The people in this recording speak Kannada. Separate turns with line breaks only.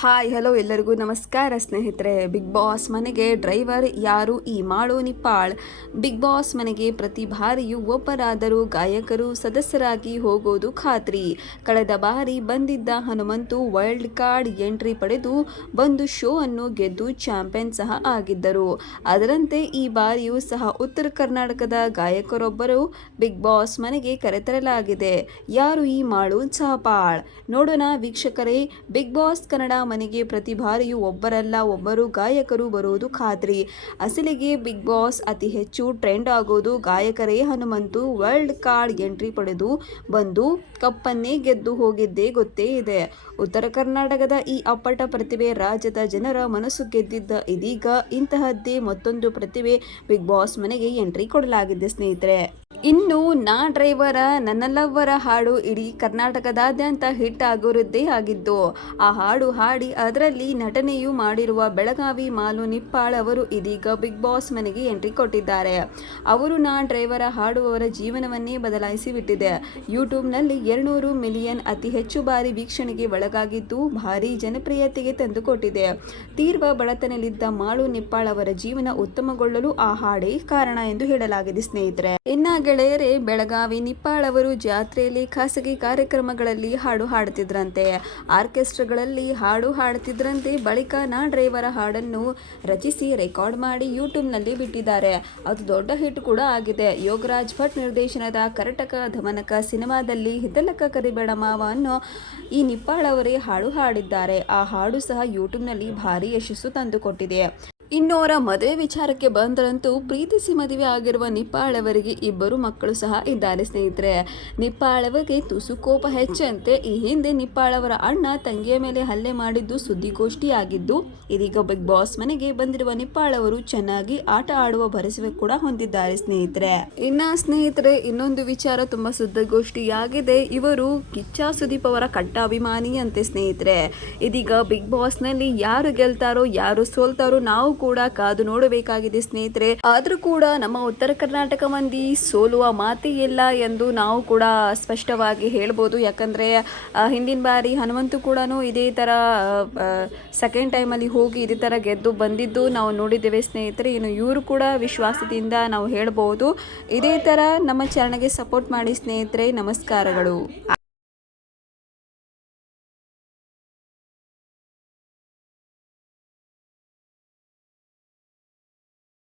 ಹಾಯ್ ಹಲೋ ಎಲ್ಲರಿಗೂ ನಮಸ್ಕಾರ ಸ್ನೇಹಿತರೆ. ಬಿಗ್ ಬಾಸ್ ಮನೆಗೆ ಡ್ರೈವರ್ ಯಾರು? ಈ ಮಾಳು ನಿಪ್ಪಾಳ್. ಬಿಗ್ ಬಾಸ್ ಮನೆಗೆ ಪ್ರತಿ ಬಾರಿಯೂ ಒಬ್ಬರಾದರೂ ಗಾಯಕರು, ಸದಸ್ಯರಾಗಿ ಹೋಗೋದು ಖಾತ್ರಿ. ಕಳೆದ ಬಾರಿ ಬಂದಿದ್ದ ಹನುಮಂತು ವೈಲ್ಡ್ ಕಾರ್ಡ್ ಎಂಟ್ರಿ ಪಡೆದು ಬಂದು ಶೋ ಅನ್ನು ಗೆದ್ದು ಚಾಂಪಿಯನ್ ಸಹ ಆಗಿದ್ದರು. ಅದರಂತೆ ಈ ಬಾರಿಯೂ ಸಹ ಉತ್ತರ ಕರ್ನಾಟಕದ ಗಾಯಕರೊಬ್ಬರು ಬಿಗ್ ಬಾಸ್ ಮನೆಗೆ ಕರೆತರಲಾಗಿದೆ ಯಾರು ಈ ಮಾಳು ಚಾಪಾಳ್. ನೋಡೋಣ ವೀಕ್ಷಕರೇ ಬಿಗ್ ಬಾಸ್ ಕನ್ನಡ ಮನೆಗೆ ಪ್ರತಿ ಬಾರಿಯೂ ಒಬ್ಬರಲ್ಲ, ಒಬ್ಬರು ಗಾಯಕರು ಬರುವುದು ಖಾತ್ರಿ. ಅಸಲಿಗೆ ಬಿಗ್ ಬಾಸ್ ಅತಿ ಹೆಚ್ಚು ಟ್ರೆಂಡ್ ಆಗೋದು ಗಾಯಕರೇ ಹನುಮಂತು ವರ್ಲ್ಡ್ ಕಾರ್ಡ್ ಎಂಟ್ರಿ ಪಡೆದು ಬಂದು ಕಪ್ಪನ್ನೇ ಗೆದ್ದು ಹೋಗಿದ್ದೇ ಗೊತ್ತೇ ಇದೆ. ಉತ್ತರ ಕರ್ನಾಟಕದ ಈ ಅಪ್ಪಟ ಪ್ರತಿಭೆ ರಾಜ್ಯದ ಜನರ ಮನಸ್ಸು ಗೆದ್ದಿದ್ದ ಇದೀಗ ಇಂತಹದ್ದೇ ಮತ್ತೊಂದು ಪ್ರತಿಭೆ ಬಿಗ್ ಬಾಸ್ ಮನೆಗೆ ಎಂಟ್ರಿ ಕೊಡಲಾಗಿದೆ ಸ್ನೇಹಿತರೆ. ಇನ್ನು ನಾ ಡ್ರೈವರ ನನ್ನಲ್ಲವರ ಹಾಡು ಇಡೀ ಕರ್ನಾಟಕದಾದ್ಯಂತ ಹಿಟ್ ಆಗಿರುದ್ದೇ ಆಗಿದ್ದು, ಆ ಹಾಡು ಹಾಡಿ ಅದರಲ್ಲಿ ನಟನೆಯೂ ಮಾಡಿರುವ ಬೆಳಗಾವಿ ಮಾಲು ನಿಪ್ಪಾಳ್ ಅವರು ಇದೀಗ ಬಿಗ್ ಬಾಸ್ ಮನೆಗೆ ಎಂಟ್ರಿ ಕೊಟ್ಟಿದ್ದಾರೆ. ಅವರು ನಾ ಡ್ರೈವರ ಹಾಡುವವರ ಜೀವನವನ್ನೇ ಬದಲಾಯಿಸಿ ಬಿಟ್ಟಿದೆ. ಯೂಟ್ಯೂಬ್ನಲ್ಲಿ ಎರಡುನೂರು ಮಿಲಿಯನ್ ಅತಿ ಹೆಚ್ಚು ಬಾರಿ ವೀಕ್ಷಣೆಗೆ ಒಳಗಾಗಿದ್ದು ಭಾರೀ ಜನಪ್ರಿಯತೆಗೆ ತಂದುಕೊಟ್ಟಿದೆ. ತೀರ್ವ ಬಡತನಲ್ಲಿದ್ದ ಮಾಳು ನಿಪ್ಪಾಳ್ ಅವರ ಜೀವನ ಉತ್ತಮಗೊಳ್ಳಲು ಆ ಹಾಡೇ ಕಾರಣ ಎಂದು ಹೇಳಲಾಗಿದೆ ಸ್ನೇಹಿತರೆ. ಇನ್ನ ಗೆಳೆಯರೇ, ಬೆಳಗಾವಿ ನಿಪ್ಪಾಳವರು ಜಾತ್ರೆಯಲ್ಲಿ ಖಾಸಗಿ ಕಾರ್ಯಕ್ರಮಗಳಲ್ಲಿ ಹಾಡು ಹಾಡುತ್ತಿದ್ರಂತೆ. ಆರ್ಕೆಸ್ಟ್ರಾಗಳಲ್ಲಿ ಹಾಡು ಹಾಡುತ್ತಿದ್ರಂತೆ. ಬಳಿಕ ನಾ ಡ್ರೈವರ ಹಾಡನ್ನು ರಚಿಸಿ ರೆಕಾರ್ಡ್ ಮಾಡಿ ಯೂಟ್ಯೂಬ್ನಲ್ಲಿ ಬಿಟ್ಟಿದ್ದಾರೆ. ಅದು ದೊಡ್ಡ ಹಿಟ್ ಕೂಡ ಆಗಿದೆ. ಯೋಗರಾಜ್ ಭಟ್ ನಿರ್ದೇಶನದ ಕರಟಕ ಧಮನಕ ಸಿನಿಮಾದಲ್ಲಿ ಹಿದ್ದಲಕ ಕರಿಬೇಡ ಮಾವ ಅನ್ನೋ ಈ ನಿಪ್ಪಾಳವರೇ ಹಾಡು ಹಾಡಿದ್ದಾರೆ. ಆ ಹಾಡು ಸಹ ಯೂಟ್ಯೂಬ್ನಲ್ಲಿ ಭಾರಿ ಯಶಸ್ಸು ತಂದುಕೊಟ್ಟಿದೆ. ಇನ್ನು ಅವರ ಮದುವೆ ವಿಚಾರಕ್ಕೆ ಬಂದರಂತೂ ಪ್ರೀತಿಸಿ ಮದುವೆ ಆಗಿರುವ ನಿಪ್ಪಾಳವರಿಗೆ ಇಬ್ಬರು ಮಕ್ಕಳು ಸಹ ಇದ್ದಾರೆ ಸ್ನೇಹಿತರೆ. ನಿಪ್ಪಾಳವರಿಗೆ ತುಸು ಕೋಪ ಹೆಚ್ಚಂತೆ. ಈ ಹಿಂದೆ ನಿಪ್ಪಾಳವರ ಅಣ್ಣ ತಂಗಿಯ ಮೇಲೆ ಹಲ್ಲೆ ಮಾಡಿದ್ದು ಸುದ್ದಿಗೋಷ್ಠಿಯಾಗಿದ್ದು, ಇದೀಗ ಬಿಗ್ ಬಾಸ್ ಮನೆಗೆ ಬಂದಿರುವ ನಿಪ್ಪಾಳವರು ಚೆನ್ನಾಗಿ ಆಟ ಆಡುವ ಭರವಸೆ ಕೂಡ ಹೊಂದಿದ್ದಾರೆ ಸ್ನೇಹಿತರೆ. ಇನ್ನ ಸ್ನೇಹಿತರೆ, ಇನ್ನೊಂದು ವಿಚಾರ ತುಂಬಾ ಸುದ್ದಿಗೋಷ್ಠಿಯಾಗಿದೆ. ಇವರು ಕಿಚ್ಚ ಸುದೀಪ್ ಅವರ ಕಟ್ಟ ಅಭಿಮಾನಿ ಅಂತೆ ಸ್ನೇಹಿತರೆ. ಇದೀಗ ಬಿಗ್ ಬಾಸ್ನಲ್ಲಿ ಯಾರು ಗೆಲ್ತಾರೋ, ಯಾರು ಸೋಲ್ತಾರೋ ನಾವು ಕೂಡ ಕಾದು ನೋಡಬೇಕಾಗಿದೆ ಸ್ನೇಹಿತರೆ. ಆದ್ರೂ ಕೂಡ ನಮ್ಮ ಉತ್ತರ ಕರ್ನಾಟಕ ಮಂದಿ ಸೋಲುವ ಮಾತೇ ಇಲ್ಲ ಎಂದು ನಾವು ಕೂಡ ಸ್ಪಷ್ಟವಾಗಿ ಹೇಳ್ಬೋದು. ಯಾಕಂದ್ರೆ ಹಿಂದಿನ ಬಾರಿ ಹನುಮಂತು ಕೂಡ ಇದೇ ತರ ಸೆಕೆಂಡ್ ಟೈಮಲ್ಲಿ ಹೋಗಿ ಇದೇ ತರ ಗೆದ್ದು ಬಂದಿದ್ದು ನಾವು ನೋಡಿದ್ದೇವೆ ಸ್ನೇಹಿತರೆ. ಇನ್ನು ಇವರು ಕೂಡ ವಿಶ್ವಾಸದಿಂದ ನಾವು ಹೇಳ್ಬೋದು. ಇದೇ ತರ ನಮ್ಮ ಚಾನಲ್ಗೆ ಸಪೋರ್ಟ್ ಮಾಡಿ ಸ್ನೇಹಿತರೆ. ನಮಸ್ಕಾರಗಳು.